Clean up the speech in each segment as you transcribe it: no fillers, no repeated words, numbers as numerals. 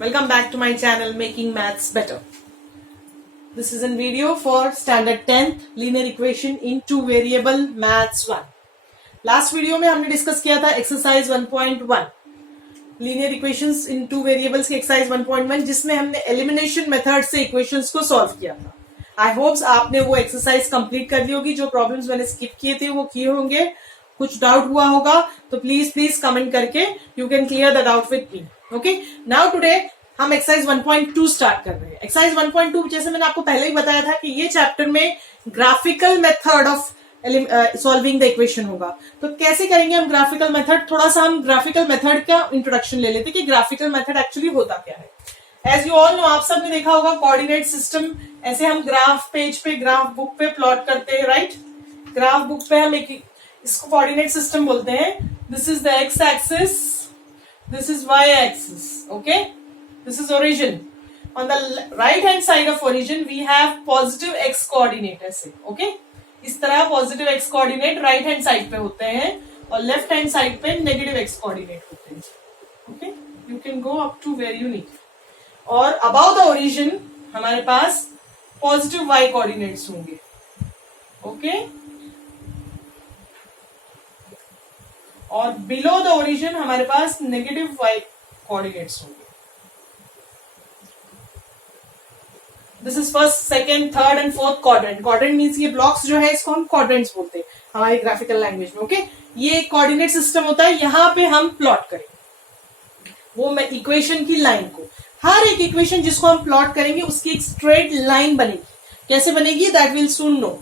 Welcome back to my channel Making Maths Better. This is a video for standard 10th linear equation in two variable maths 1. Last video में हमने discuss किया था exercise 1.1 linear equations in two variables की exercise 1.1 जिसमें हमने elimination method से equations को solve किया था. आई होप्स आपने वो एक्सरसाइज कंप्लीट कर ली होगी. जो प्रॉब्लम्स मैंने स्किप किए थे वो किए होंगे. कुछ डाउट हुआ होगा तो प्लीज कमेंट करके you can clear the doubt with me. Okay, now today हम एक्सरसाइज 1.2 स्टार्ट कर रहे हैं. एक्सरसाइज 1.2 जैसे मैंने आपको पहले ही बताया था कि ये चैप्टर में graphical method of solving the equation होगा. तो कैसे करेंगे हम ग्राफिकल मेथड? थोड़ा सा हम ग्राफिकल मेथड का इंट्रोडक्शन ले लेते कि ग्राफिकल मेथड एक्चुअली होता क्या है. एज यू ऑल नो, आप सबने देखा होगा कोऑर्डिनेट सिस्टम. ऐसे हम ग्राफ पेज पे, ग्राफ बुक पे प्लॉट करते हैं, राइट. ग्राफ बुक पे हम एक इसको कोऑर्डिनेट सिस्टम बोलते हैं. This is the x axis, this is y axis. Okay, this is origin. On the right hand side of origin we have positive x coordinate. ऐसे okay, इस तरह positive x coordinate right hand side पे होते हैं और left hand side पे negative x coordinate होते हैं. Okay, you can go up to where you need. और above the origin हमारे पास positive y coordinates होंगे. Okay, और बिलो द ओरिजिन हमारे पास नेगेटिव वाई कोऑर्डिनेट्स होंगे. This is first, second, third and fourth quadrant. Quadrant means ये blocks जो है इसको हम क्वाड्रेंट्स बोलते हैं हमारी ग्राफिकल लैंग्वेज में. ओके, ये कोऑर्डिनेट सिस्टम होता है. यहाँ पे हम प्लॉट करेंगे वो मैं इक्वेशन की लाइन को. हर एक इक्वेशन जिसको हम प्लॉट करेंगे उसकी एक स्ट्रेट लाइन बनेगी. कैसे बनेगी दैट विल सून नो.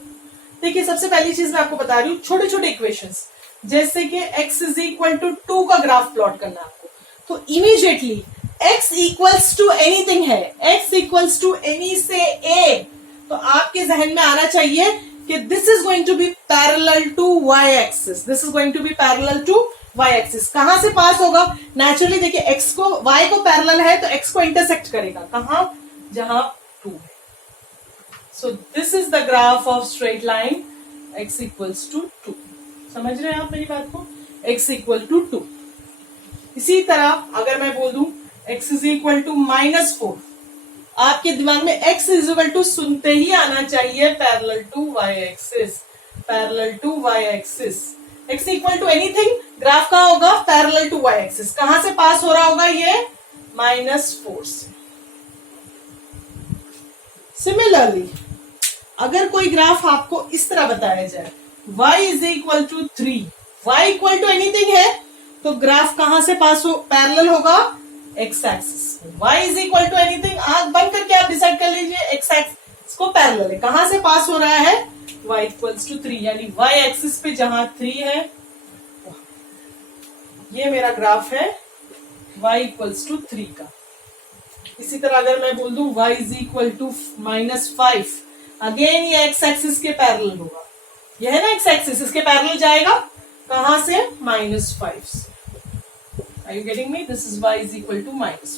देखिए, सबसे पहली चीज मैं आपको बता रही हूँ, छोटे छोटे इक्वेशंस जैसे कि x इज इक्वल टू 2 का ग्राफ प्लॉट करना आपको. तो immediately x equals to anything है, x equals to any say a, तो आपके जहन में आना चाहिए कि this is going to be parallel to y axis. This is going to be parallel to y axis. कहां से पास होगा? नेचुरली देखिए, x को y को पैरेलल है तो x को इंटरसेक्ट करेगा. कहां? जहां 2 है. So this is the graph of straight line x equals to 2. समझ रहे हैं आप मेरी बात को? x equal to 2. इसी तरह अगर मैं बोल दूं x इज इक्वल टू -4, आपके दिमाग में x इज इक्वल टू सुनते ही आना चाहिए parallel to y axis. Parallel to y axis. x equal to anything, graph कहां होगा? Parallel to y axis. कहां से पास हो रहा होगा? ये -4 से. सिमिलरली अगर कोई ग्राफ आपको इस तरह बताया जाए, y is equal to 3, y equal to anything है तो ग्राफ कहां से पास हो? पैरेलल होगा x axis. y is equal to anything, आंख बंद करके आप डिसाइड कर लीजिए x एक्सिस को पैरेलल है. कहां से पास हो रहा है? y इक्वल्स टू 3, यानी y एक्सिस पे जहां 3 है ये मेरा ग्राफ है y इक्वल्स टू 3 का. इसी तरह अगर मैं बोल दूं y is equal to -5, again ये x एक्सिस के पैरेलल होगा. यह है ना x एक्सिस, इसके पैरेलल जाएगा. कहां से? -5 से. Are you getting me? This is y is equal to -5.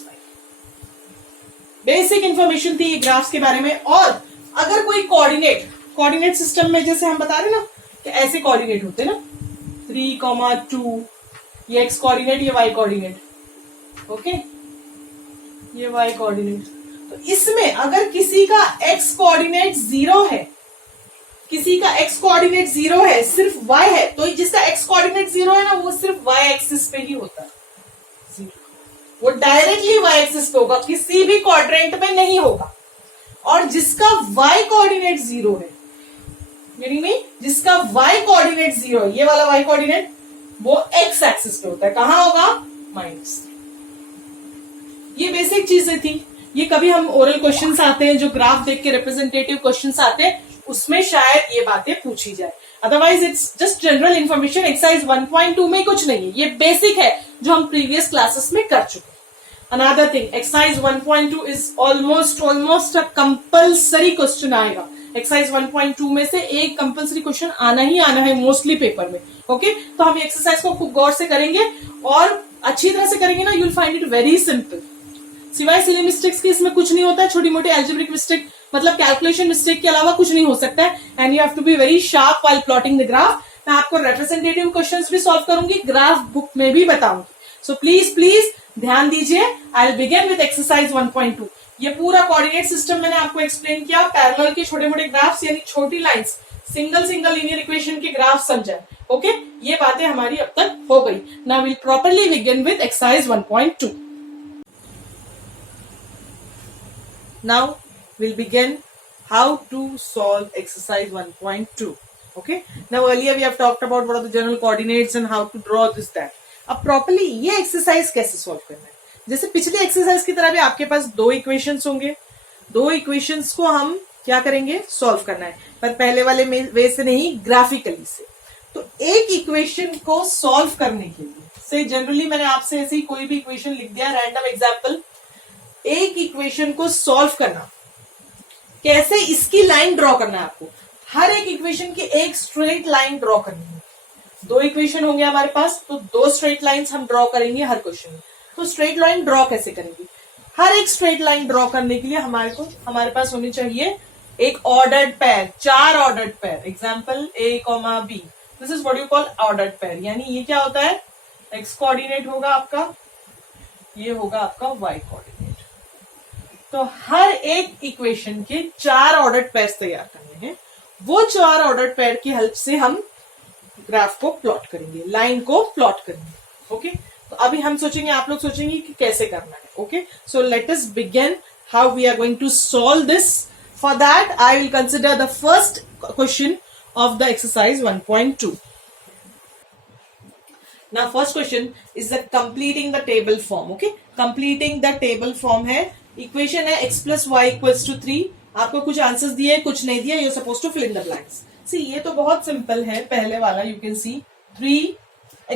Basic information थी ये ग्राफ्स के बारे में. और अगर कोई कोऑर्डिनेट सिस्टम में जैसे हम बता रहे ना कि ऐसे कोऑर्डिनेट होते ना 3, 2, ये x कोऑर्डिनेट, ये y कोऑर्डिनेट. ओके, ये y कोऑर्डिनेट. तो इसमें अगर किसी का x कोऑर्डिनेट 0 है, किसी का x कोऑर्डिनेट 0 है, सिर्फ y है, तो जिसका x कोऑर्डिनेट 0 है ना वो सिर्फ y एक्सिस पे ही होता है. वो डायरेक्टली y एक्सिस पे होगा, किसी भी क्वाड्रेंट में नहीं होगा. और जिसका y कोऑर्डिनेट 0 है, यानी जिसका y कोऑर्डिनेट 0 है, ये वाला y कोऑर्डिनेट, वो x एक्सिस पे होता है. कहां होगा? माइनस. ये बेसिक चीजें थी. ये कभी हम ओरल क्वेश्चंस आते हैं जो ग्राफ देख के रिप्रेजेंटेटिव क्वेश्चंस आते हैं, उसमें शायद ये बातें पूछी जाए. Otherwise it's just general information. Exercise 1.2 में कुछ नहीं है, ये बेसिक है जो हम प्रीवियस क्लासेस में कर चुके हैं. Another thing, exercise 1.2 is almost a compulsory question आएगा. एक्सरसाइज 1.2 में से एक कंपल्सरी क्वेश्चन आना ही आना है मोस्टली पेपर में. ओके, तो हम एक्सरसाइज को खूब गौर से करेंगे और अच्छी तरह से करेंगे ना, you will find it very simple. सिवाय सिली मिस्टेक्स के इसमें कुछ नहीं होता है. छोटी मोटी एल्जेब्रिक मिस्टेक, मतलब कैलकुलेशन मिस्टेक के अलावा कुछ नहीं हो सकता है. And you have to be very sharp while plotting the graph. मैं आपको रिप्रेजेंटेटिव क्वेश्चंस भी सॉल्व करूंगी, ग्राफ बुक में भी बताऊंगी. सो प्लीज प्लीज ध्यान दीजिए. I will begin with exercise 1.2. ये पूरा कोऑर्डिनेट सिस्टम मैंने आपको एक्सप्लेन किया. पैरेलल के छोटे मोटे ग्राफ्स यानी छोटी lines, single single linear equation के ग्राफ समझाए. ओके, ये बातें हमारी अब तक हो गई. Now will properly begin with exercise 1.2. Now will begin how to solve exercise 1.2. okay, now earlier we have talked about what are the general coordinates and how to draw this that. अब properly ये exercise कैसे solve करना है. जैसे पिछली exercise की तरह भी आपके पास दो equations होंगे. दो equations को हम क्या करेंगे, solve करना है, पर पहले वाले वे से नहीं, graphically से. तो एक equation को solve करने के लिए से जनरली मैंने आपसे ऐसे ही कोई भी equation लिख दिया, random example. एक equation को solve करना कैसे, इसकी लाइन ड्रॉ करना है आपको. हर एक इक्वेशन की एक स्ट्रेट लाइन ड्रॉ करनी है. दो इक्वेशन होंगे हमारे पास, तो दो स्ट्रेट लाइंस हम ड्रॉ करेंगे हर क्वेश्चन में. तो स्ट्रेट लाइन ड्रॉ कैसे करेंगे. हर एक स्ट्रेट लाइन ड्रॉ करने के लिए हमारे पास होनी चाहिए एक ऑर्डर्ड पेयर, चार ordered pair. Example A, B. This is what you call ordered pair. यानी ये क्या होता है, एक्स कोऑर्डिनेट होगा आपका, ये होगा आपका वाई कोऑर्डिनेट. तो हर एक इक्वेशन के चार ऑर्डर्ड पेयर्स तैयार करने हैं. वो चार ऑर्डर्ड पेयर की हेल्प से हम ग्राफ को प्लॉट करेंगे, लाइन को प्लॉट करेंगे. ओके, तो अभी हम सोचेंगे, आप लोग सोचेंगे कि कैसे करना है. Okay, so let us begin how we are going to solve this. For that I will consider the first question of the exercise 1.2. Now first question is the completing the table form. Okay, completing the table form है. Equation है x plus y equals to 3. आपको कुछ answers दिए, कुछ नहीं दिया. You suppose to fill in the blanks. See, ये तो बहुत सिंपल है. पहले वाला you can C 3,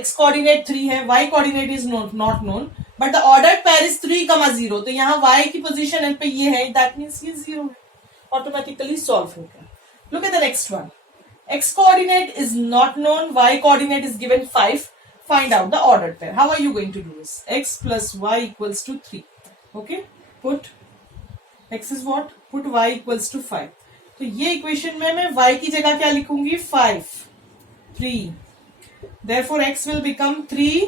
x coordinate 3 है, y coordinate is not known, but the ordered pair is 3,0. तो यहाँ y की पोजीशन पे ये है, दैट मींस ये 0 है. ऑटोमेटिकली सॉल्व हो गया. Look at the next one. x coordinate is not known, y coordinate is given 5. Find out the ordered pair. How are you going to do this. x plus y equals to 3. Okay, put x is what, put y equals to 5. तो ये equation में मैं y की जगह क्या लिखूंगी, 5, 3. therefore x will become 3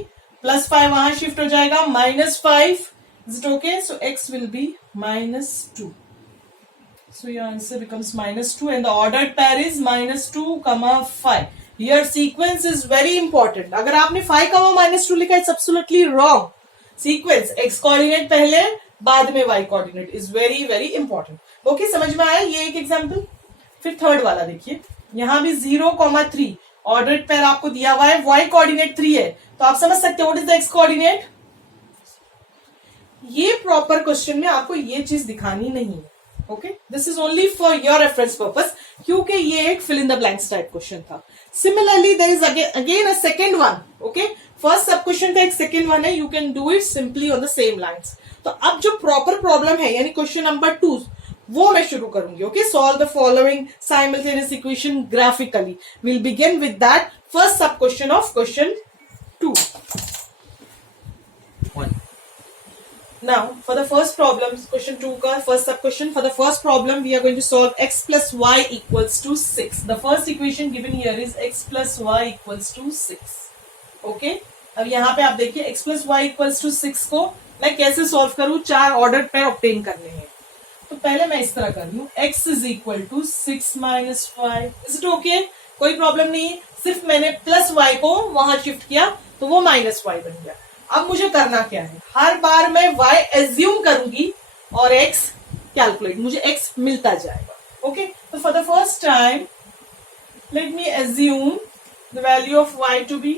plus 5 वहां shift हो जाएगा, -5. is it okay? so x will be -2. so your answer becomes -2 and the ordered pair is -2, 5. Here sequence is very important. अगर आपने 5, -2 लिखा है, it's absolutely wrong. sequence x coordinate पहले, बाद में y coordinate is very very important. Okay, समझ में आया. ये एक एग्जांपल. फिर थर्ड वाला देखिए. यहां भी 0,3 ऑर्डर्ड पेयर आपको दिया हुआ है, y कोऑर्डिनेट 3 है. तो आप समझ सकते हो what is the x coordinate. ये प्रॉपर क्वेश्चन में आपको ये चीज दिखानी नहीं है. Okay, this is only for your reference purpose, क्योंकि ये एक fill in the blanks type question था. Similarly there is again a second one. Okay, first sub question का एक सेकंड वन है. You can do it simply on the same lines. तो अब जो प्रॉपर प्रॉब्लम है, यानी क्वेश्चन नंबर 2, वो मैं शुरू करूंगी. Okay, solve the following simultaneous equation graphically. Will begin with that first sub question of question 2. Now, for the first problem, question 2 का first sub question. For the first problem, we are going to solve x plus y equals to 6. The first equation given here is x plus y equals to 6. Okay? अब यहाँ पे आप देखिए x plus y equals to 6 को मैं कैसे solve करूं. चार ऑर्डर पेयर ऑब्टेन करने हैं. तो पहले मैं इस तरह कर लूं, x is equal to 6 minus 5. Is it okay? कोई प्रॉब्लम नहीं. सिर्फ मैंने प्लस y को वहां शिफ्ट किया, तो वो माइनस y बन गया. अब मुझे करना क्या है, हर बार मैं y एज्यूम करूंगी और x कैलकुलेट, मुझे x मिलता जाएगा. ओके, तो for the first time let me assume the value of y to be,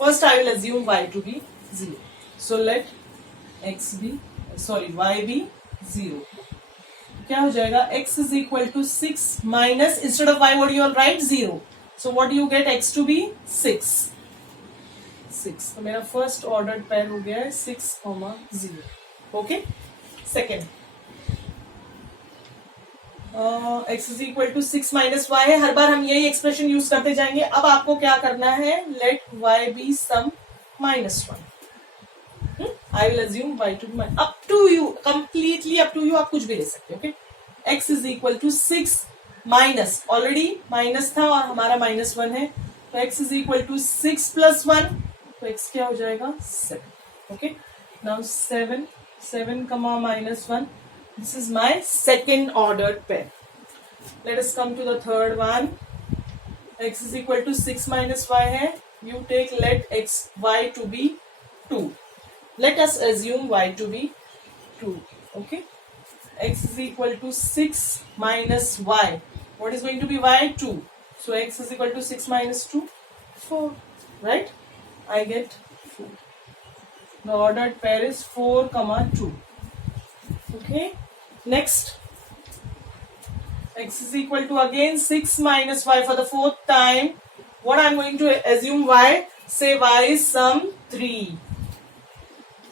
first I will assume y to be 0. So let y be 0. क्या हो जाएगा, x is equal to 6 minus, instead of y what do you write, 0. So what do you get, x to be 6. तो मेरा first ordered pair हो गया है 6,0. Okay, second x is equal to 6 minus y है. हर बार हम यही expression use करते जाएंगे. अब आपको क्या करना है, let y be some -1. I will assume y to be up to you, completely up to you. आप कुछ भी ले सकते हो. Okay, x is equal to 6 minus, already minus था और हमारा -1 है, तो x is equal to 6 plus 1, तो x क्या हो जाएगा 7. Okay, now 7 comma minus 1. This is my second ordered pair. Let us come to the third one. X is equal to 6 minus y है. You take let y to be 2. Let us assume y to be 2. Okay. X is equal to 6 minus y. What is going to be y? 2. So x is equal to 6 minus 2, 4. Right? I get 4. The ordered pair is 4 comma 2. Okay. Next, x is equal to again 6 minus y for the fourth time. What I am going to assume y? Say y is some 3.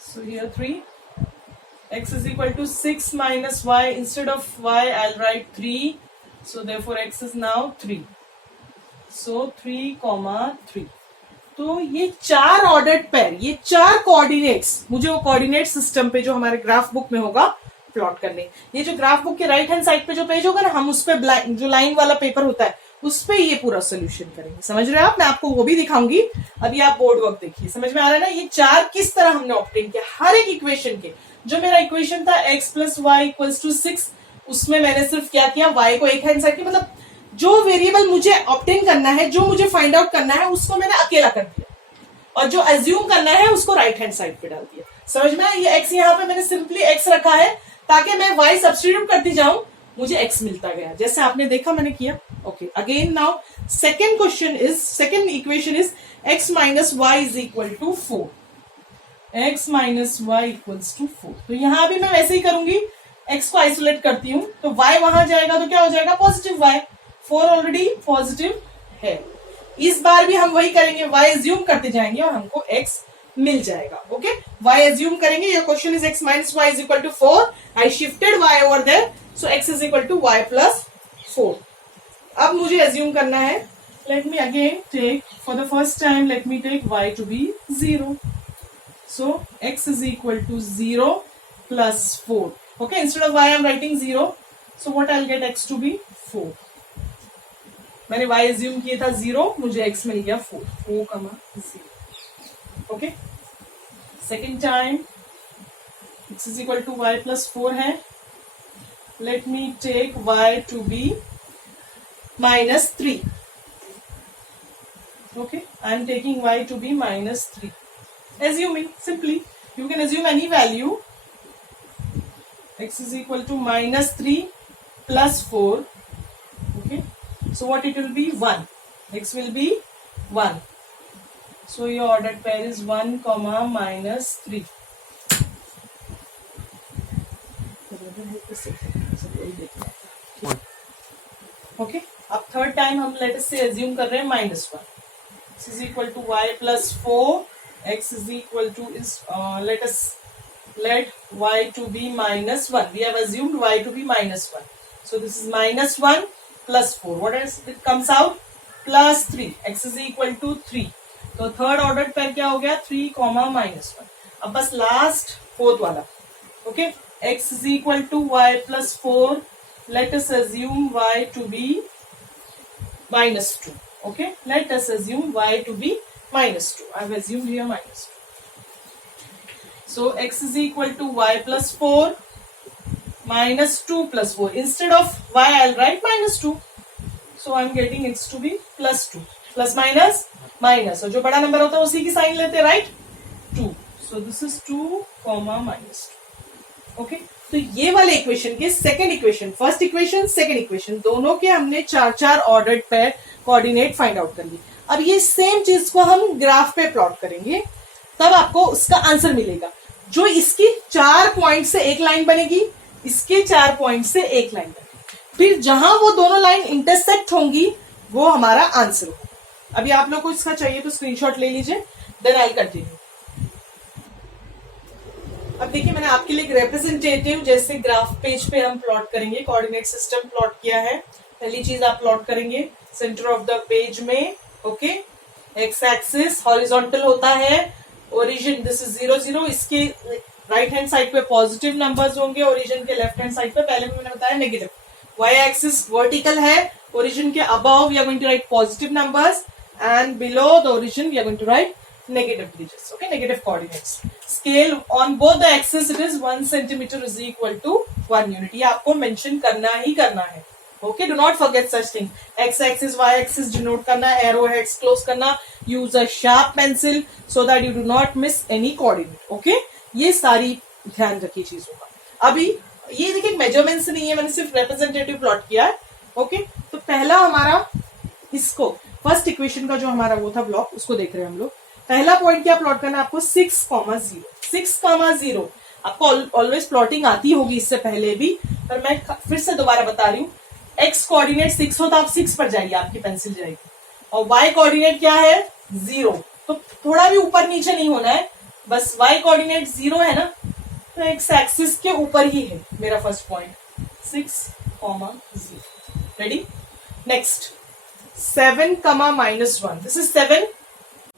So here 3. X is equal to 6 minus y. Instead of y, I'll write 3. So therefore x is now 3. So 3 comma 3. तो ये 4 ordered pair, ये 4 coordinates मुझे वो coordinate system पे जो हमारे graph book में होगा प्लॉट करने. ये जो ग्राफ बुक के राइट हैंड साइड पे जो पेज होगा ना, हम उस पे जो लाइन वाला पेपर होता है उस पे ये पूरा सोल्यूशन करेंगे. समझ रहे हो आप? मैं आपको वो भी दिखाऊंगी. अभी आप बोर्ड वर्क देखिए. समझ में आ रहा है ना? ये 4 किस तरह हमने ऑब्टेन किया. हर एक इक्वेशन के, जो मेरा इक्वेशन था x plus y equals to 6, उसमें मैंने सिर्फ क्या किया, y को एक हैंड साइड की, मतलब जो वेरिएबल मुझे ऑब्टेन करना है, जो मुझे फाइंड आउट करना है, उसको मैंने अकेला कर दिया, और जो एज्यूम करना है उसको राइट हैंड साइड पे डाल दिया. समझ में? ये x यहाँ पे मैंने सिंपली x रखा है ताकि मैं y सब्स्टिट्यूट करती जाऊं, मुझे x मिलता गया, जैसे आपने देखा मैंने किया. Okay, again now second equation is x minus y is equal to 4. x minus y equals to 4. तो यहां भी मैं वैसे ही करूंगी, x को आइसोलेट करती हूं, तो y वहां जाएगा तो क्या हो जाएगा, पॉजिटिव y. 4 ऑलरेडी पॉजिटिव है. इस बार भी हम वही करेंगे, y एज्यूम करते जाएंगे और हमको x मिल जाएगा. ओके, y एज्यूम करेंगे. Your question is x minus y is equal to 4. I shifted y over there, so x is equal to y plus 4. अब मुझे एज्यूम करना है. Let me again take for the first time, let me take y to be 0. So x is equal to 0 plus 4. Okay, instead of y I am writing 0. So what I will get x to be 4. मैंने y assume किया था 0, मुझे x मिल गया 4 comma 0. Okay, second time x is equal to y plus 4 है. Let me take y to be minus 3. Okay, I am taking y to be minus 3. Assuming simply, you can assume any value. x is equal to minus 3 plus 4. Okay, so what it will be? 1. X will be 1. So your ordered pair is 1 comma minus 3. Okay, अब third time हम let us से assume कर रहे हैं minus 1. X is equal to y plus 4. X is equal to is let y to be minus 1. We have assumed y to be minus 1. So this is minus 1 plus 4. What else it comes out? Plus 3. X is equal to 3. तो third order pair क्या हो गया? 3 comma minus 1. अब बस last fourth वाला. Okay, x is equal to y plus 4. Let us assume y to be minus 2. Okay, let us assume y to be minus 2. I have assumed here minus 2. So x is equal to y plus 4 minus 2 plus 4. Instead of y, I'll write minus 2. So I'm getting x to be plus 2. Plus minus minus. और जो बड़ा number होता है उसी की sign लेते हैं, right? 2. So this is 2 comma minus 2. Okay. तो ये वाले इक्वेशन के second equation, first equation second equation, दोनों के हमने 4 ordered pair coordinate find out कर ली. अब ये सेम चीज को हम ग्राफ पे प्लॉट करेंगे, तब आपको उसका आंसर मिलेगा. जो इसकी 4 पॉइंट से एक लाइन बनेगी, इसके 4 पॉइंट से एक लाइन बनेगी, फिर जहां वो दोनों लाइन इंटरसेक्ट होंगी वो हमारा आंसर होगा. अभी आप लोग को इसका चाहिए तो स्क्रीनशॉट ले लीजिए, देन आई कंटिन्यू. अब देखिए, मैंने आपके लिए एक रिप्रेजेंटेटिव जैसे ग्राफ पेज पे हम प्लॉट करेंगे, कोऑर्डिनेट सिस्टम प्लॉट किया है. पहली चीज आप प्लॉट करेंगे सेंटर ऑफ द पेज में. ओके, एक्स एक्सिस हॉरिजॉन्टल होता है, ओरिजिन दिस इज 0 0. इसके राइट हैंड साइड पे पॉजिटिव नंबर्स होंगे, ओरिजिन के लेफ्ट हैंड साइड पे पहले भी मैंने बताया नेगेटिव. वाई एक्सिस वर्टिकल है, ओरिजिन के above we are going to write positive numbers, and below the origin we are going to write negative digits, okay, negative coordinates. Scale on both the axes it is 1 centimeter is equal to 1 unit. ये आपको mention करना ही करना है, okay, do not forget such thing. X axis, Y axis denote करना, arrow heads close करना, use a sharp pencil so that you do not miss any coordinate, okay. ये सारी ध्यान रखिए चीजों का. अभी ये देखिए मेजरमेंट्स नहीं है, मैंने सिर्फ रिप्रेजेंटेटिव प्लॉट किया है, ओके. तो पहला हमारा इसको फर्स्ट इक्वेशन का जो हमारा वो था ब्लॉक उसको देख रहे हैं हम लोग. पहला पॉइंट क्या प्लॉट करना है आपको 6,0. 6,0 आपको ऑलवेज प्लॉटिंग आती होगी इससे पहले भी, पर मैं फिर से दोबारा बता रही हूँ. एक्स कोऑर्डिनेट 6 हो तो आप 6 पर जाइए, आपकी पेंसिल जाएगी. और वाई कोऑर्डिनेट क्या है 0, तो थोड़ा भी ऊपर नीचे नहीं होना है, बस वाई कोऑर्डिनेट 0 है ना, तो एक्स एक्सिस के ऊपर ही है मेरा first point 6,0. Ready. Next 7, -1. This is 7.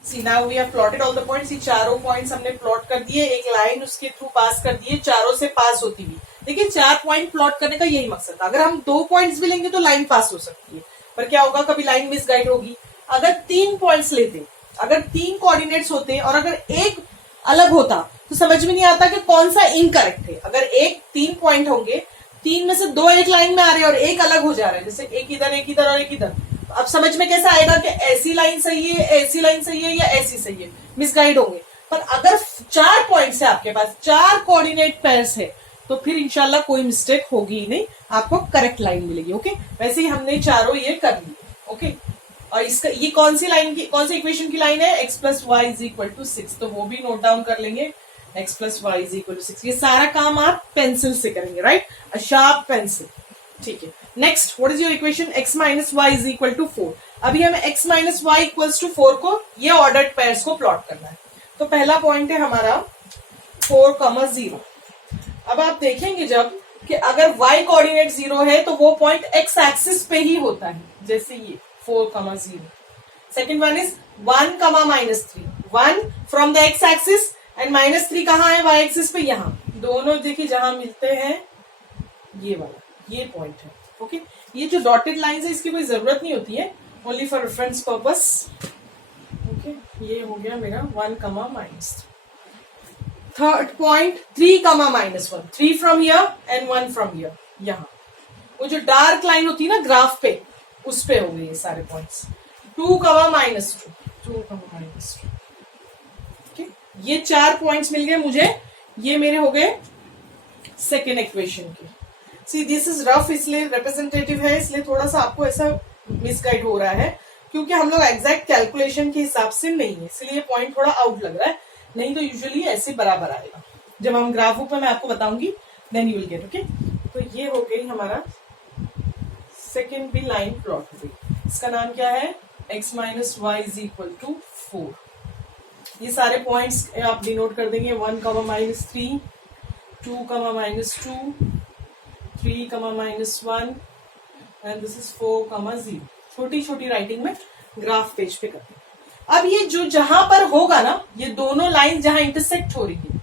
See now we have plotted all the points. ये चारों पॉइंट्स हमने प्लॉट कर दिए, एक लाइन उसके थ्रू पास कर दिए, चारों से पास होती हुई. देखिए 4 पॉइंट प्लॉट करने का यही मकसद था. अगर हम 2 पॉइंट्स भी लेंगे तो लाइन पास हो सकती है, पर क्या होगा कभी लाइन मिसगाइड होगी. अगर 3 पॉइंट्स लेते, अगर 3 कोऑर्डिनेट्स होते और अगर एक अलग होता तो समझ में नहीं आता कि कौन सा इनकरेक्ट है. अगर 3 पॉइंट होंगे, 3 में से 2 एक लाइन में आ रहे हैं और एक अलग हो जा रहा है, जैसे एक इधर और एक इधर, अब समझ में कैसा आएगा कि ऐसी लाइन सही है, ऐसी लाइन सही है या ऐसी सही है, मिसगाइड होंगे. पर अगर 4 पॉइंट्स है आपके पास, 4 कोऑर्डिनेट पेयर्स है, तो फिर इंशाल्लाह कोई मिस्टेक होगी ही नहीं, आपको करेक्ट लाइन मिलेगी, ओके. वैसे ही हमने चारों ये कर लिए, ओके. और इसका ये कौन सी लाइन की, कौन सी इक्वेशन की लाइन है, x + y = 6, तो वो भी नोट डाउन कर लेंगे. x + y = 6. ये सारा काम आप पेंसिल से करेंगे, राइट, अ शार्प पेंसिल, ठीक है. Next what is your equation, x - y = 4. अभी हमें x - y = 4 को ये ऑर्डर्ड पेयर्स को प्लॉट करना है. तो पहला पॉइंट है हमारा 4,0. अब आप देखेंगे जब कि अगर y कोऑर्डिनेट 0 है तो वो पॉइंट x एक्सिस पे ही होता है, जैसे ये 4,0. Second one is 1, -3. 1 from the x axis and -3 कहाँ है, y एक्सिस पे, यहाँ. दोनों देखिए जहां मिलते हैं ये वाला, ये पॉइंट है, ओके. ये जो डॉटेड लाइंस है इसकी कोई जरूरत नहीं होती है, only for reference purpose, okay. ये हो गया मेरा 1, -3. Third point 3, -1. 3 from here and 1 from here. यहाँ वो जो डार्क लाइन होती है ना ग्राफ पे, उस पे हो गए ये सारे पॉइंट्स. 2, -2. 2, -2. ओके. ये 4 पॉइंट्स मिल गए मुझे, ये मेरे हो गए सेकेंड इक्वेशन के. सी दिस इज रफ, इसलिए रिप्रेजेंटेटिव है, इसलिए थोड़ा सा आपको ऐसा मिसगाइड हो रहा है, क्योंकि हम लोग एग्जैक्ट कैलकुलेशन के हिसाब से नहीं है, इसलिए पॉइंट थोड़ा आउट लग रहा है. नहीं तो यूजुअली ऐसे बराबर आएगा. जब हम ग्राफ बुक में मैं आपको बताऊंगी then you will get, okay. तो ये हो गई हमारा सेकेंड भी लाइन प्लॉट हो गई. इसका नाम क्या है, x - y = 4. ये सारे पॉइंट्स आप डिनोट कर देंगे. 1, -3, 2, -2, 3, -1 एंड दिस इज 4, 0. छोटी छोटी राइटिंग में ग्राफ पेज पे करते हैं. अब ये जो जहां पर होगा ना, ये दोनों लाइन जहां इंटरसेक्ट हो रही है,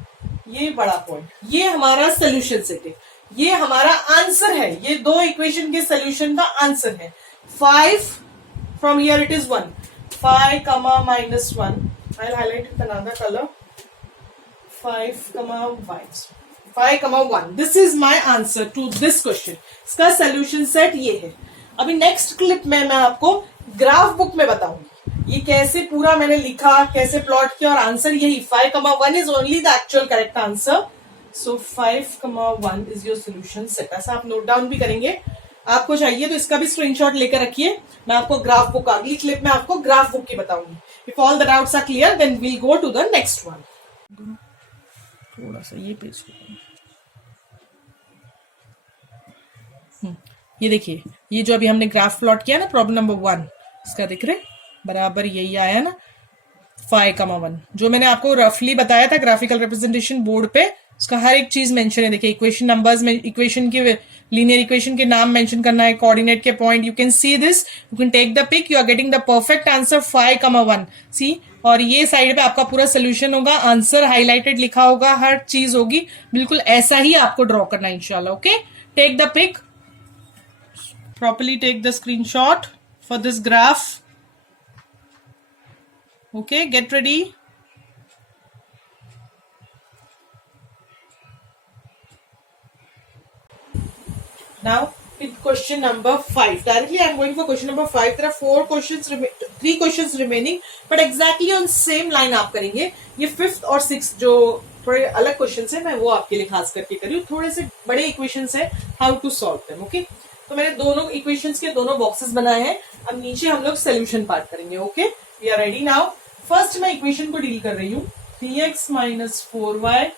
ये बड़ा पॉइंट, ये हमारा सोल्यूशन सेट है, ये हमारा आंसर है. ये 2 इक्वेशन के सोल्यूशन का आंसर है. 5 from here it is 1. 5, -1. I will highlight with another colour. 5, 1. This is my answer to this question. इसका सोल्यूशन सेट ये है. अभी नेक्स्ट क्लिप में मैं आपको ग्राफ बुक में बताऊंगी ये कैसे पूरा मैंने लिखा, कैसे प्लॉट किया, और आंसर यही 5, 1 is only the actual correct answer. So 5, 1 is your solution set. ऐसा आप नोट डाउन भी करेंगे, आपको चाहिए तो इसका भी स्क्रीनशॉट लेकर रखिए. मैं आपको ग्राफ बुक, अगली क्लिप में आपको ग्राफ बुक की बताऊंगी. If all the doubts are clear then we'll go to the next one. थोड़ा सा ये पेज ये देखिए, ये जो अभी हमने ग्राफ प्लॉट किया ना, प्रॉब्लम नंबर 1, इसका दिख रहे बराबर यही आया ना, 5, 1. जो मैंने आपको रफली बताया था ग्राफिकल रिप्रेजेंटेशन बोर्ड पे, उसका हर एक चीज मेंशन है. देखिए इक्वेशन नंबर्स में, इक्वेशन के लीनियर इक्वेशन के नाम मेंशन करना है, कोऑर्डिनेट के point. You can see this, you can take the pic, you are getting the perfect answer 5, 1. See, और ये साइड पे आपका पूरा सोल्यूशन होगा, आंसर हाईलाइटेड लिखा होगा, हर चीज होगी. बिल्कुल ऐसा ही आपको ड्रॉ करना है इंशाल्लाह. Okay, take the pic, properly take the screenshot for this graph. Okay, get ready. Now with question number 5. Directly I am going for question number 5. There are 4 questions, 3 questions remaining, but exactly on same line आप करेंगे. ये 5th और 6th जो थोड़े अलग questions है, मैं वो आपके लिए खास करके करी हूँ. थोड़े से बड़े इक्वेशंस है, how to solve them. Okay, तो मैंने दोनों इक्वेशंस के दोनों बॉक्सेस बनाए हैं. अब नीचे हम लोग सोल्यूशन पार्ट करेंगे. Okay, we are ready now. First मैं इक्वेशन को डील कर रही हूँ. 3x minus 4y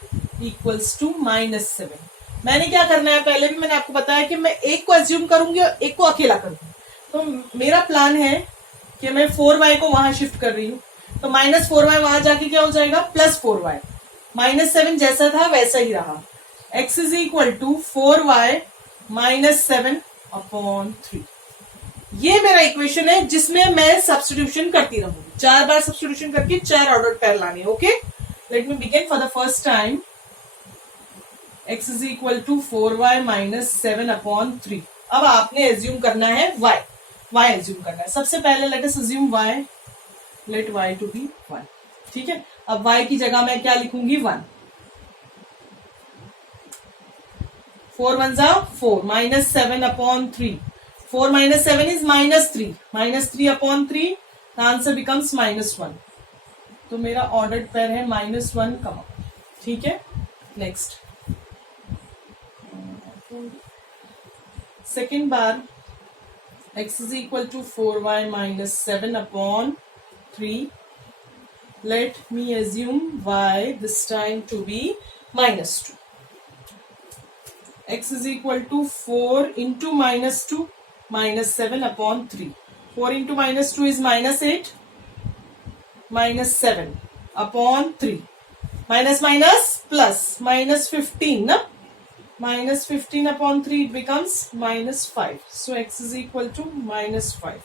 equals to -7. मैंने क्या करना है, पहले भी मैंने आपको बताया कि मैं एक को एज्यूम करूंगी और एक को अकेला करूंगी. तो मेरा प्लान है कि मैं 4y को वहां शिफ्ट कर रही हूं. तो -4y वहां जाके क्या हो जाएगा, +4y. -7 जैसा था वैसा ही रहा. x is equal to 4y -7 upon 3. ये मेरा इक्वेशन है जिसमें मैं सब्स्टिट्यूशन करती रहूंगी. 4 बार सब्स्टिट्यूशन करके 4 ऑर्डर पैर लाने. Okay, let me begin for the first time. x is equal to 4y -7 upon 3. अब आपने एज्यूम करना है y एज्यूम करना है. सबसे पहले let us assume y, let y to be 1. ठीक है, अब y की जगह मैं क्या लिखूंगी, 1. 4 1 जा 4, -7 upon 3. 4 -7 is -3. -3 upon 3, the answer becomes -1. तो मेरा ऑर्डर्ड पेयर है -1 कमा. ठीक है, next second bar. X is equal to 4y -7 upon 3. Let me assume y this time to be -2. X is equal to 4 into -2, -7 upon 3. 4 into -2 is -8, -7 upon 3. Minus minus plus, -15, na? -15 upon 3, it becomes -5. So x is equal to -5.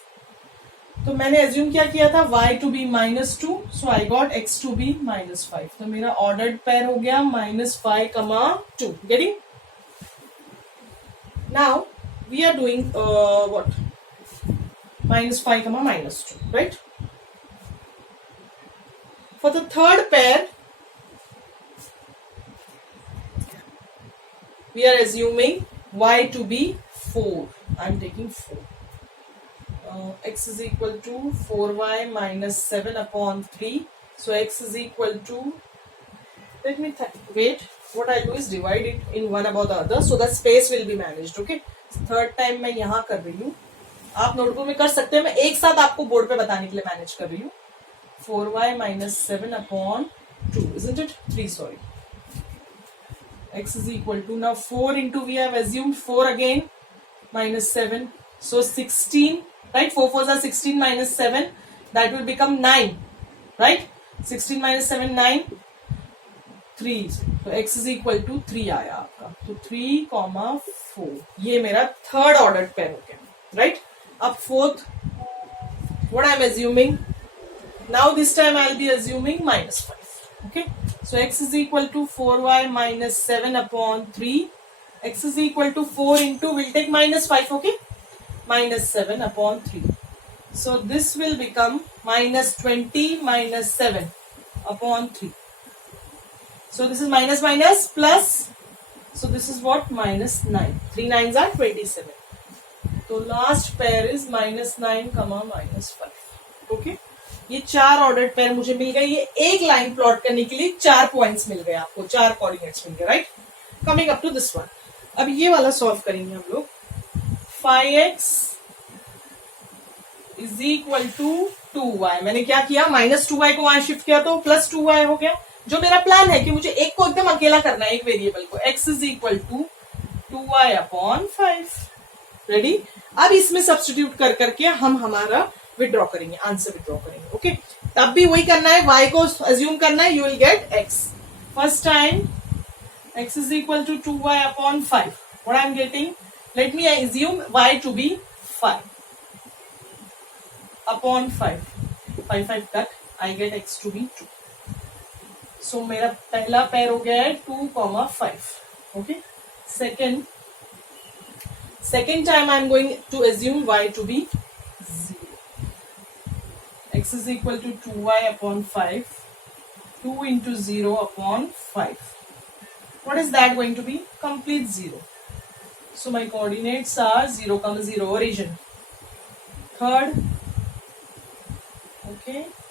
तो मैंने assume क्या किया था, y to be -2, so I got x to be -5. तो मेरा ordered pair हो गया -5, 2. Getting? Now we are doing what, -5, -2, right? For the third pair we are assuming y to be 4. I am taking 4. X is equal to 4y -7 upon 3. So x is equal to, let me wait, what I'll do is divide it in one above the other so that space will be managed. Okay, third time मैं यहाँ कर रही हूँ, आप notebook में कर सकते हैं, मैं एक साथ आपको बोर्ड पे बताने के लिए मैनेज कर रही हूँ. 4y -7 upon 2, isn't it? 3, sorry. X is equal to, now 4 into, we have assumed 4 again, -7, so 16, right? 4 4s are 16 -7, that will become 9, right? 16 -7, 9, 3. तो x is equal to 3 आया आपका. तो 3, 4, ये मेरा थर्ड ऑर्डर पेयर हो गया, राइट? अब fourth, what I am assuming now, this time I will be assuming -5. Okay, so x is equal to 4y -7 upon 3. X is equal to 4 into, we'll take -5, okay, -7 upon 3. So this will become -20 -7 upon 3. So this is minus minus plus, so this is what, -9. 3 9s are 27. So last pair is -9, -5. Okay, ये 4 ordered pair मुझे मिल गए. ये एक line plot करने के लिए 4 points मिल गए आपको, 4 कोऑर्डिनेट्स मिल गए, right? Coming up to this one. अब ये वाला सॉल्व करेंगे हम लोग. 5x is equal to 2y. मैंने क्या किया, -2y को वहां शिफ्ट किया तो +2y हो गया. जो मेरा प्लान है कि मुझे एक को एकदम अकेला करना है, एक वेरिएबल को. x is equal to 2y upon 5. Ready? अब इसमें सब्स्टिट्यूट कर करके हम हमारा विड्रॉ करेंगे, आंसर विड्रॉ करेंगे. ओके, तब भी वही करना है, y को अज्यूम करना है, you will get x. First time x is equal to 2y upon 5. What I am getting, let me assume y to be 5 upon 5. 5 cut, I get x to be 2. So मेरा पहला pair हो गया है 2, 5. Okay, second time I am going to assume y to be 0. x is equal to 2y upon 5, 2 into 0 upon 5. What is that going to be? Complete 0. So my coordinates are 0, 0 origin.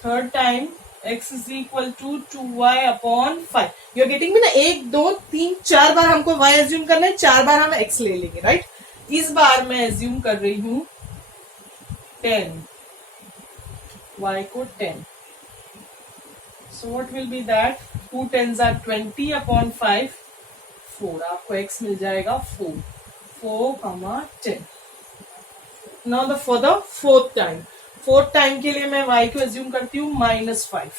Third time x is equal to 2y upon 5. You are getting me ना, 1 2 3 4 बार हमको y assume करना है, 4 बार हम x ले लेंगे, right? इस बार मैं assume कर रही हूं 10, y को 10. So what will be that? 2 10s are 20 upon 5, 4. आपको x मिल जाएगा 4, 4, 10. Now for the fourth time के लिए मैं y को एज्यूम करती हूँ -5.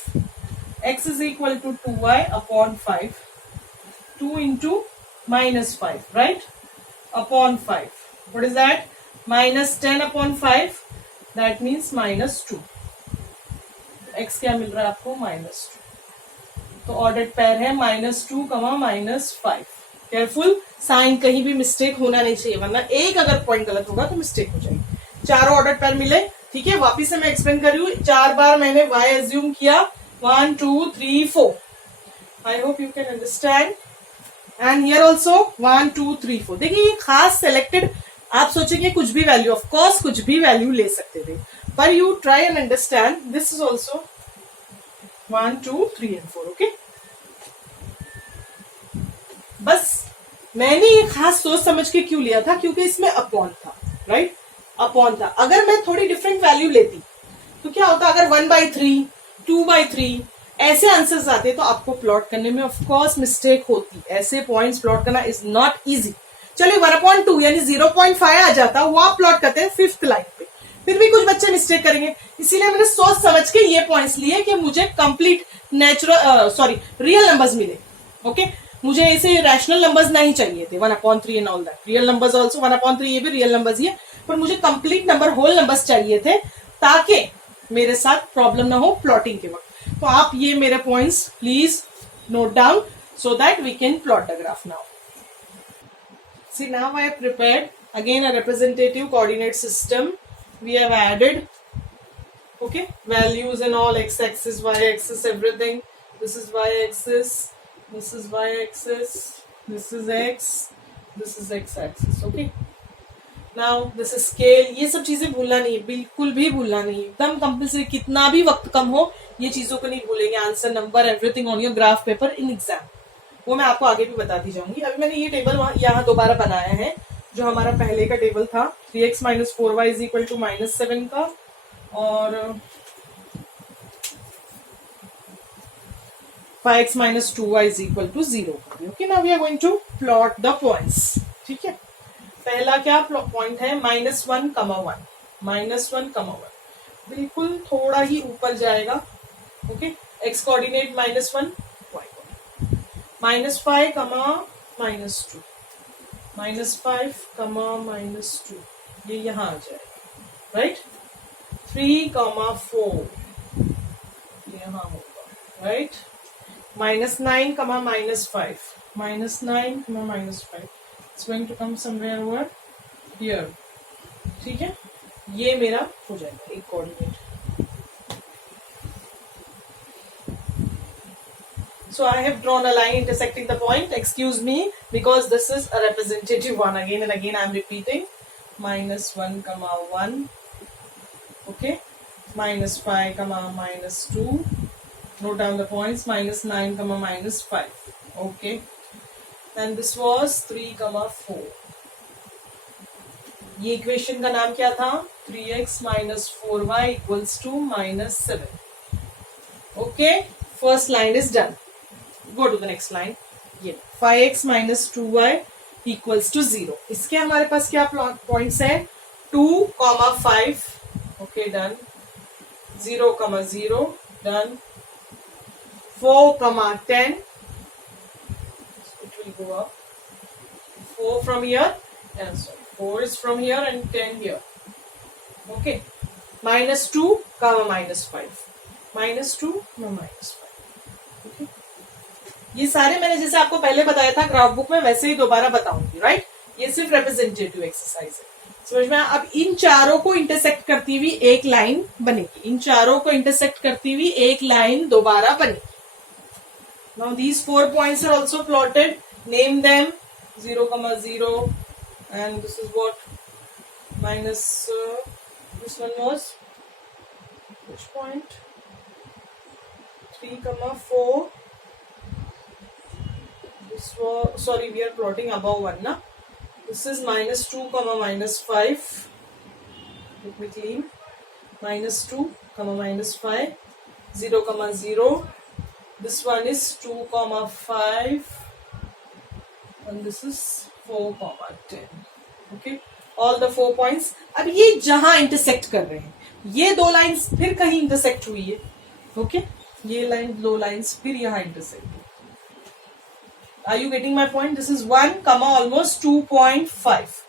x is equal to 2y upon 5, 2 into -5, right? Upon 5. What is that? -10 upon 5. That means -2. x क्या मिल रहा है आपको? -2. तो ऑर्डर्ड पेयर है -2, -5. केयरफुल, साइन कहीं भी मिस्टेक होना नहीं चाहिए, वरना एक अगर पॉइंट गलत होगा तो मिस्टेक हो जाएगी. चारों ऑर्डर्ड पेयर मिले, ठीक है. वापिस से मैं एक्सप्लेन कर रही हूँ. 4 बार मैंने y एज्यूम किया, 1 2 3 4. I hope you can understand. And here also 1 2 3 4. देखिए ये खास सेलेक्टेड, आप सोचेंगे कुछ भी वैल्यू, ऑफ कोर्स कुछ भी वैल्यू ले सकते थे, पर you try and understand. This is also 1 2 3 and 4. Okay, बस मैंने ये खास सोच समझ के क्यों लिया था, क्योंकि इसमें अपॉन था, राइट? अपॉन था. अगर मैं थोड़ी डिफरेंट वैल्यू लेती तो क्या होता? अगर 1/3, 2/3 ऐसे आंसर्स आते तो आपको प्लॉट करने में ऑफ कोर्स मिस्टेक होती. ऐसे पॉइंट्स प्लॉट करना इज नॉट इजी. चलिए 1/2 यानी 0.5 आ जाता, वो आप प्लॉट करते हैं 5th लाइन पे, फिर भी कुछ बच्चे मिस्टेक करेंगे. इसीलिए मैंने सोच समझ के ये पॉइंट्स लिए कि मुझे कंप्लीट रियल नंबर्स मिले. ओके, मुझे ऐसे रैशनल नंबर्स नहीं चाहिए थे, 1/3 and all that. Real numbers also 1/3, ये भी रियल नंबर्स ही है, पर मुझे कंप्लीट नंबर, होल नंबर्स चाहिए थे, ताकि मेरे साथ प्रॉब्लम ना हो प्लॉटिंग के वक्त. तो आप ये मेरे points please note down so that we can plot the graph now. See, now I have prepared again a representative coordinate system. We have added, okay, values and all, x-axis, y-axis, everything. This is y-axis, this is y-axis, this is x, this is x-axis. Okay. Now this is scale. ये सब चीजें भूलना नहीं है, बिल्कुल भी भूलना नहीं है, एकदम कंपल्सरी. कितना भी वक्त कम हो, ये चीजों को नहीं भूलेंगे. Answer, number, everything on your graph paper in exam, वो मैं आपको आगे भी बताती जाऊंगी. अभी मैंने ये टेबल यहाँ दोबारा बनाया है, जो हमारा पहले का टेबल था 3x - 4y is equal to -7 का, और 5x - 2y is equal to 0. Okay, now we are going to plot the points. ठीक है, पहला क्या पॉइंट है? -1, 1. -1, 1 बिल्कुल थोड़ा ही ऊपर जाएगा. ओके, x कोऑर्डिनेट -1, -5, -2, -5, -2, ये यहाँ आ जाएगा, राइट? 3, 4 यहाँ होगा, right? -9, -5, -9, -5, it's going to come somewhere over here. ठीक है, ये मेरा हो जाएगा एक coordinate. So I have drawn a line intersecting the point. Excuse me, because this is a representative one. Again and again I am repeating. -1, 1. Okay. -5, -2. Note down the points. -9, -5. Okay. And this was 3, 4. ये equation का नाम क्या था? 3x - 4y equals to -7. Okay. First line is done. Go to the next line. ये 5x - 2y equals to 0. इसके हमारे पास क्या points हैं? 2, 5. Okay, done. 0, 0, done. 4, 10. It will go up. 4 from here, and sorry, 4 is from here and 10 here. Okay. -2, -5. -2, -5. Okay. ये सारे मैंने जैसे आपको पहले बताया था ग्राफ बुक में, वैसे ही दोबारा बताऊंगी, राइट? ये सिर्फ रिप्रेजेंटेटिव एक्सरसाइज है, समझ में आया? अब इन चारों को इंटरसेक्ट करती हुई एक लाइन बनेगी, इन चारों को इंटरसेक्ट करती हुई एक लाइन दोबारा बनेगी. Now these 4 points are also plotted. Name them 0, 0, and this is what minus. This one was which point? 3, 4. This was, sorry, we are plotting above one, na? This is minus 2, minus 5. Let me clean. Minus 2, minus 5. 0, 0. This one is 2, 5, and this is 4, 10. Okay, all the 4 points. अब ये जहां intersect कर रहे हैं, ये दो lines फिर कहीं इंटरसेक्ट हुई है. ओके, ये लाइन, दो लाइंस फिर यहाँ intersect. Are you getting my point? This is 1, almost 2.5.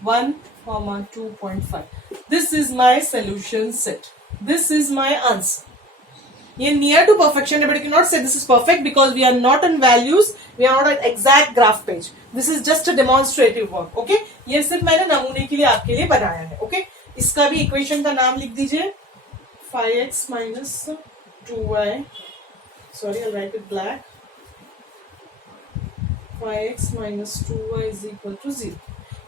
1, 2.5. This is my solution set. This is my answer. ये near to perfection है, but you cannot say this is perfect because we are not on values, we are not on exact graph page. This is just a demonstrative work. Okay, ये सिर्फ मैंने नमूने के लिए आपके लिए बनाया है. Okay, इसका भी इक्वेशन का नाम लिख दीजिए, 5x minus 2y. Sorry, I'll write it black. 5x minus 2y is equal to 0.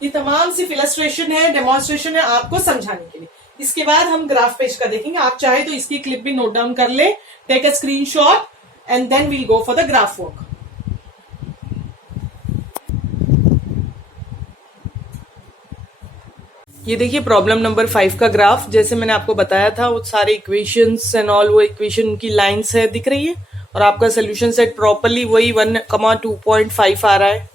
ये तमाम सिर्फ इलस्ट्रेशन है, डेमोन्स्ट्रेशन है आपको समझाने के लिए. इसके बाद हम ग्राफ पेज का देखेंगे. आप चाहे तो इसकी क्लिप भी नोट डाउन कर ले, take a screenshot, and then we'll go for the graph work. ये देखिए प्रॉब्लम नंबर 5 का ग्राफ. जैसे मैंने आपको बताया था, वो सारे इक्वेशंस एंड ऑल, वो इक्वेशन की लाइंस है, दिख रही है, और आपका सोल्यूशन सेट प्रॉपरली वही 1, 2.5 आ रहा है.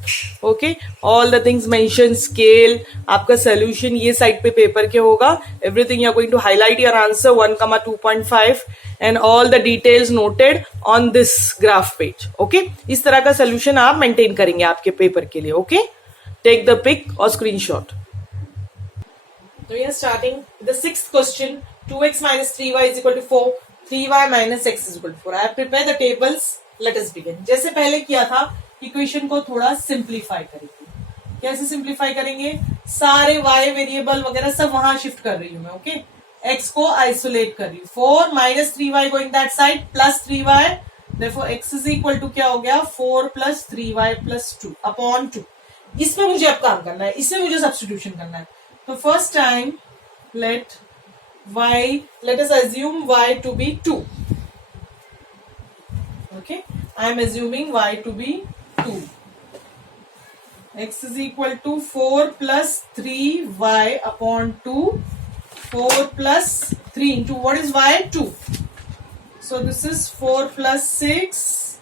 Okay, all the things mention, scale, आपका सोल्यूशन ये साइड पे पेपर के होगा. Everything you are going to highlight your answer 1, 2.5 and all the details noted on this graph page. Okay, इस तरह का सोल्यूशन आप मेंटेन करेंगे आपके पेपर के लिए. ओके, टेक द पिक और screenshot. So we are starting the 6th question. 2x minus 3y is equal to 4. 3y minus x is equal to 4. I have prepared the tables. Let us begin. जैसे पहले किया था, equation को थोड़ा simplify करेंगे. कैसे simplify करेंगे? सारे y वेरिएबल वगैरह सब वहां शिफ्ट कर रही हूं मैं. ओके, x को आइसोलेट कर रही हूं. 4 minus 3y going that side plus 3y. Therefore x is equal to क्या हो गया? 4 plus 3y plus 2 upon 2. इसमें मुझे अब काम करना है, इसमें मुझे सब्स्टिट्यूशन करना है. So first time let us assume y to be 2. Okay, I am assuming y to be 2. X is equal to 4 plus 3y upon 2. 4 plus 3 into what is y? 2. So this is 4 plus 6,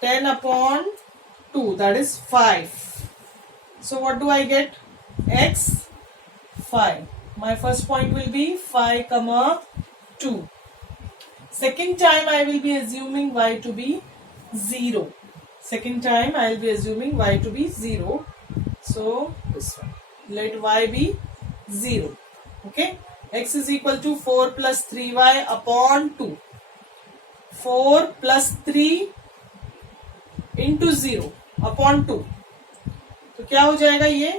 10 upon 2, that is 5. So what do I get? X 5. My first point will be 5, 2. Second time I will be assuming y to be 0. Second time I will be assuming y to be 0. So this one. Let y be 0. Okay. X is equal to 4 plus 3y upon 2. 4 plus 3 into 0 upon 2. तो क्या हो जाएगा ये?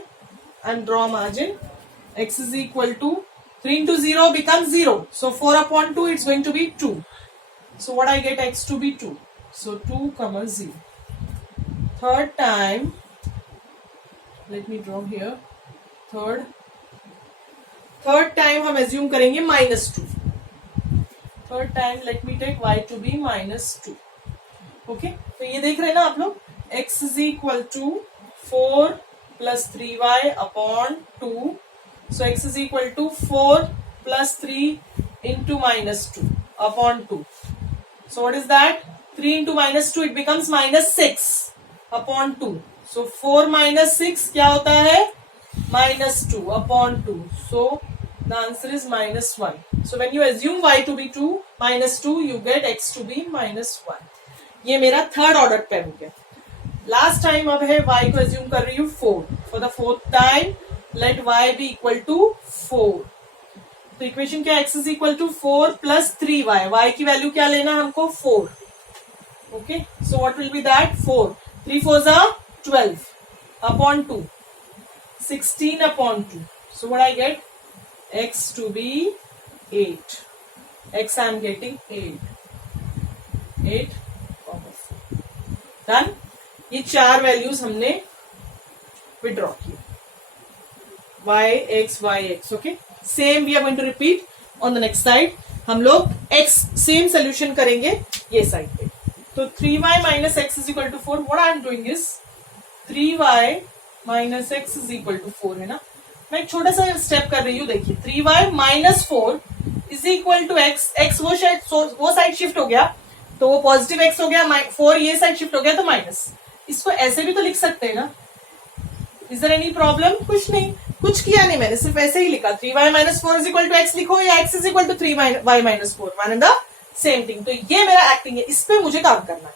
And draw margin. X is equal to 3 into 0 becomes 0. So 4 upon 2 it's going to be 2. So what I get x to be 2. So 2, 0. Third time, let me draw here. Third time हम assume करेंगे minus 2. Third time let me take y to be minus 2. Okay, तो ये देख रहे हैं ना आप लोग? X is equal to 4 plus 3y upon 2. So x is equal to 4 plus 3 into minus 2 upon 2. So what is that? 3 into minus 2, it becomes minus 6 upon 2. So 4 minus 6 क्या होता है? Minus 2 upon 2. So the answer is minus 1. So when you assume y to be 2, minus 2, you get x to be minus 1. ये मेरा third order पे हो गया. Last time अब है y को assume कर रही हूँ 4. For the fourth time, let y be equal to 4. तो इक्वेशन क्या? x is equal to 4 plus 3y. y की वैल्यू क्या लेना हमको? 4. Okay, so what will be that? 4. 3 4s are 12 upon 2. 16/2. So what I get? X to be 8. X I am getting 8. 8, 4. Done. ये 4 values हमने withdraw की. y x. Okay. Same we are going to repeat on the next side. हम लोग x same solution करेंगे ये side पे. तो 3y minus x is equal to 4. What I am doing is 3y minus x is equal to 4 है ना. मैं एक छोटा सा स्टेप कर रही हूँ. देखिए 3y minus 4 is equal to x. x वो साइड शिफ्ट हो गया तो वो पॉजिटिव x हो गया. 4 ये साइड शिफ्ट हो गया तो माइनस. इसको ऐसे भी तो लिख सकते हैं ना. Is there any problem? कुछ नहीं, कुछ किया नहीं मैंने, सिर्फ ऐसे ही लिखा. 3y minus 4 is equal to x लिखो या x is equal to 3y minus 4. One and the same thing. तो ये मेरा एक्टिंग है, इस पे मुझे काम करना है.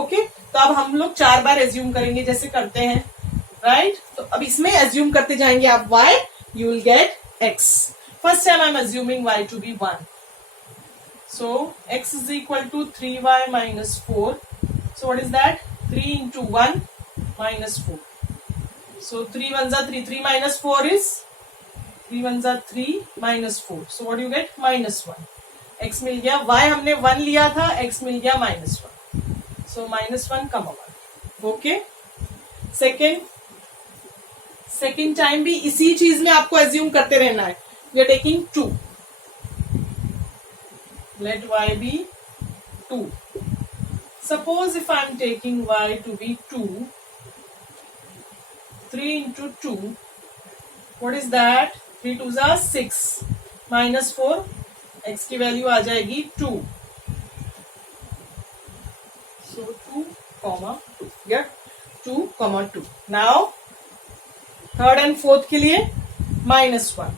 ओके. तो अब हम लोग 4 बार एज्यूम करेंगे जैसे करते हैं. राइट. तो अब इसमें एज्यूम करते जाएंगे आप y, you will get x. First time I'm assuming y to be 1. So x is equal to 3y minus 4. So what is that? 3 into 1 minus 4. So 3 ones are 3. 3 minus 4 is 3 ones are 3 minus 4. So what do you get? Minus 1. x मिल गया. y हमने 1 लिया था, x मिल गया minus 1. So minus 1 comma 1. Okay. Second time भी इसी चीज में आपको एज्यूम करते रहना है. We are taking 2. लेट y be 2. Suppose if I am taking y to be 2, 3 into 2, what is that? 3 2s are 6 minus 4, x की वैल्यू आ जाएगी 2. So 2 comma 2. Get 2 comma 2. Now third and fourth के लिए -1.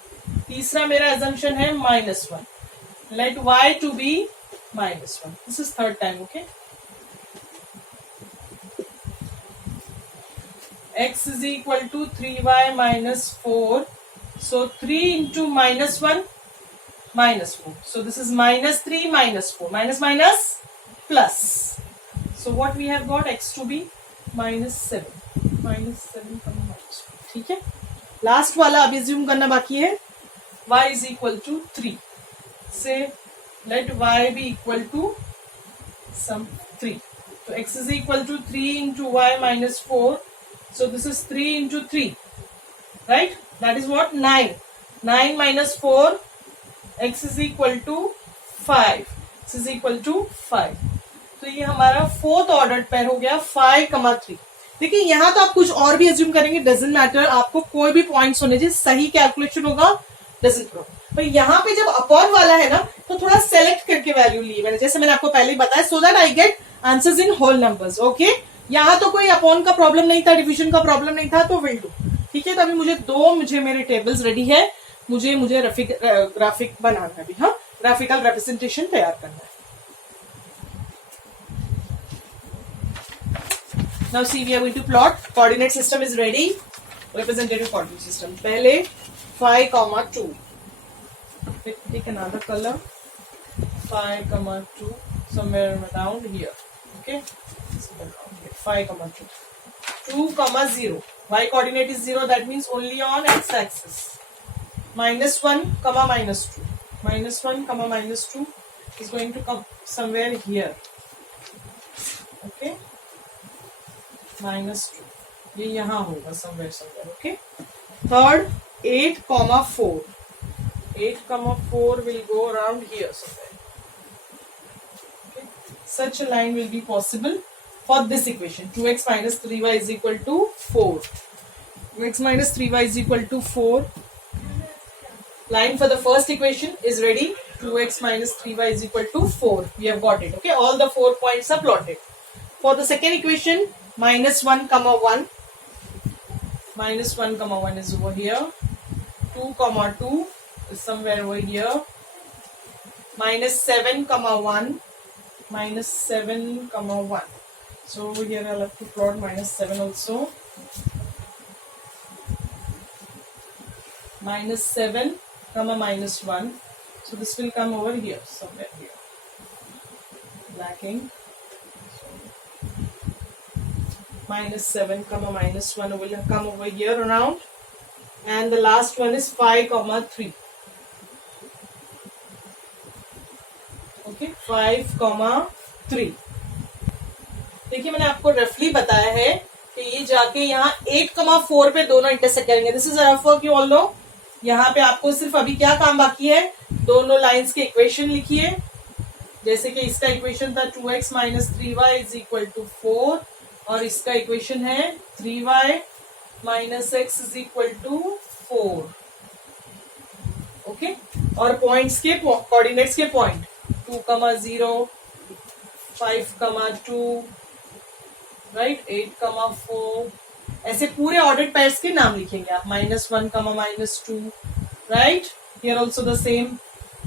तीसरा मेरा एजम्पशन है -1. Let y to be -1. This is third time. Okay. x is equal to 3y minus 4. So 3 into -1 -4. So this is -3 -4. Minus plus. So what we have got? X to be -7. -7 ठीक है. Last वाला अभी ज्यूम करना बाकी है. y is equal to 3. से let y be equal to some 3. So x is equal to 3 into y minus 4. So this is 3 into 3. Right? That is what? 9. 9 minus 4. x is equal to 5. x is equal to 5. तो ये हमारा fourth order pair हो गया 5, 3. देखिए यहां तो आप कुछ और भी एज्यूम करेंगे, डजंट मैटर. आपको कोई भी पॉइंट्स होने चाहिए, सही कैलकुलेशन होगा, डजंट प्रॉब्लम. पर यहाँ पे जब अपॉन वाला है ना तो थोड़ा सेलेक्ट करके वैल्यू ली मैंने, जैसे मैंने आपको पहले ही बताया, so that I get answers in whole numbers. Okay. यहाँ तो कोई अपॉन का प्रॉब्लम नहीं था, डिविजन का प्रॉब्लम नहीं था, तो विल डू. ठीक है. तो अभी मुझे मेरे टेबल्स रेडी है. मुझे ग्राफिक बनाना है अभी. हाँ, ग्राफिकल रिप्रेजेंटेशन तैयार करना है. Now see, we are going to plot. Coordinate system is ready. Representative coordinate system. पहले 5, 2. Take another color. 5, 2. Somewhere around here. Okay. Somewhere around here. 5, 2. 2, 0. Y coordinate is 0. That means only on x-axis. -1, -2. -1, -2 is going to come somewhere here. Okay. -2. ये यहां होगा somewhere. Okay. Third 8, 4. 8, 4 will go around here somewhere. Okay. Such a line will be possible for this equation. 2x minus 3y is equal to 4. 2x minus 3y is equal to 4. Line for the first equation is ready. 2x minus 3y is equal to 4. We have got it. Okay. All the 4 points are plotted. For the second equation, -1, 1. -1, 1 is over here. 2, 2 is somewhere over here. -7, 1. -7, 1. So over here I'll have to plot -7 also. -7, -1. So this will come over here, somewhere here. Lacking. -7, -1 will come over here around. and the last one is 5,3. Okay, 5,3. देखिए मैंने आपको रफली बताया है कि ये जाके यहाँ 8,4 पे दोनों इंटरसेक्ट करेंगे. This is rough work, you all know. यहाँ पे आपको सिर्फ अभी क्या काम बाकी है, दोनों लाइंस के इक्वेशन लिखिए. जैसे कि इसका इक्वेशन था 2x minus 3y is equal to 4 और इसका इक्वेशन है 3y minus x is equal to 4. Okay, और पॉइंट्स के कोऑर्डिनेट्स के पॉइंट 2,0, 5,2, राइट, 8,4. ऐसे पूरे ऑर्डर्ड पेयर्स के नाम लिखेंगे आप. -1, -2, right. Here also the same.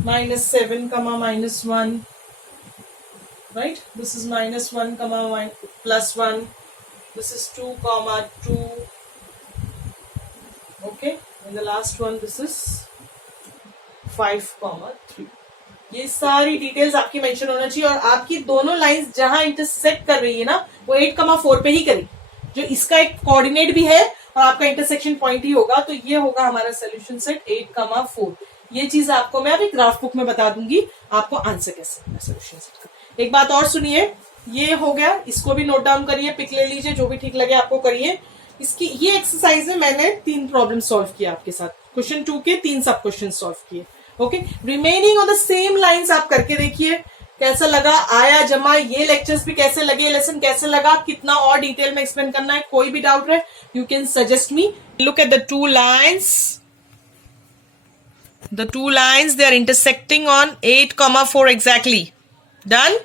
-7, -1, right, this is -1, +1, this is 2, 2, okay, and the last one this is 5, 3. ये सारी डिटेल्स आपकी मेंशन होना चाहिए और आपकी दोनों लाइंस जहां इंटरसेक्ट कर रही है ना वो 8,4 पे ही करेगी. जो इसका एक कोऑर्डिनेट भी है और आपका इंटरसेक्शन पॉइंट ही होगा, तो ये होगा हमारा सोल्यूशन सेट 8,4. ये चीज आपको मैं अभी ग्राफ बुक में बता दूंगी आपको आंसर कैसे करना है सोल्यूशन सेट का. एक बात और सुनिए, ये हो गया, इसको भी नोट डाउन करिए, पिक ले लीजिए, जो भी ठीक लगे आपको करिए. इसकी ये एक्सरसाइज में मैंने 3 प्रॉब्लम सॉल्व किया आपके साथ. क्वेश्चन 2 के 3 सब क्वेश्चन सॉल्व किए. Okay, remaining on the same lines आप करके देखिए कैसा लगा, आया जमा. ये लेक्चर्स भी कैसे लगे, लेसन कैसे लगा, कितना और डिटेल में एक्सप्लेन करना है, कोई भी डाउट रहे you can suggest me. Look at the 2 lines. The 2 lines, they are intersecting on 8,4 exactly. Done?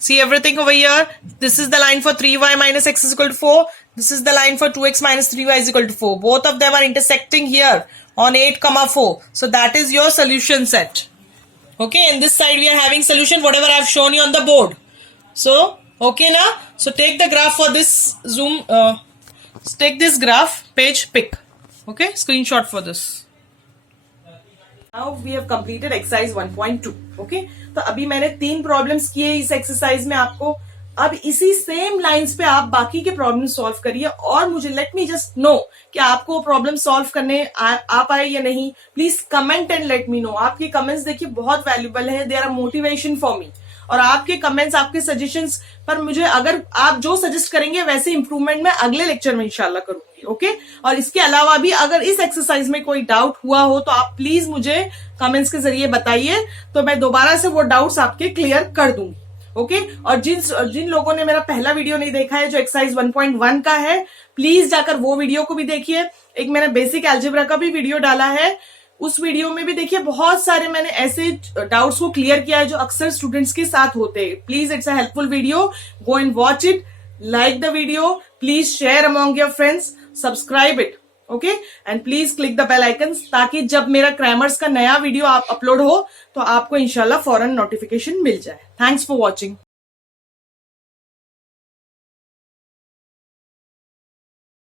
See everything over here. This is the line for 3y minus x is equal to 4. This is the line for 2x minus 3y is equal to 4. Both of them are intersecting here on 8,4. So that is your solution set. Okay, and this side we are having solution whatever I have shown you on the board. So, okay now? So take the graph for this Zoom. Take this graph, page pick. Okay, screenshot for this. Now we have completed exercise 1.2. Okay, तो अभी मैंने 3 problems किए इस exercise में आपको. अब इसी same lines पे आप बाकी के प्रॉब्लम सॉल्व करिए और मुझे लेट मी जस्ट नो कि आपको प्रॉब्लम सॉल्व करने आ पाए या नहीं. Please comment and let me know. आपके कमेंट्स देखिए बहुत वैल्यूबल है, they are motivation for me. और आपके कमेंट्स, आपके सजेशंस पर मुझे, अगर आप जो सजेस्ट करेंगे वैसे इंप्रूवमेंट मैं अगले लेक्चर में इंशाल्लाह करूंगी. ओके, और इसके अलावा भी अगर इस एक्सरसाइज में कोई डाउट हुआ हो तो आप प्लीज मुझे कमेंट्स के जरिए बताइए, तो मैं दोबारा से वो डाउट्स आपके क्लियर कर दूंगी. ओके, और जिन लोगों ने मेरा पहला वीडियो नहीं देखा है जो एक्सरसाइज 1.1 का है, प्लीज जाकर वो वीडियो को भी देखिए. एक मैंने बेसिक अलजेब्रा का भी वीडियो डाला है, उस वीडियो में भी देखिए बहुत सारे मैंने ऐसे डाउट्स को क्लियर किया है जो अक्सर स्टूडेंट्स के साथ होते हैं. Please, it's a helpful video, go and watch it, like the video, please share among your friends, subscribe it. Okay, and please click the bell icon ताकि जब मेरा ग्रामर्स का नया वीडियो आप अपलोड हो तो आपको इंशाल्लाह फौरन नोटिफिकेशन मिल जाए. Thanks for watching.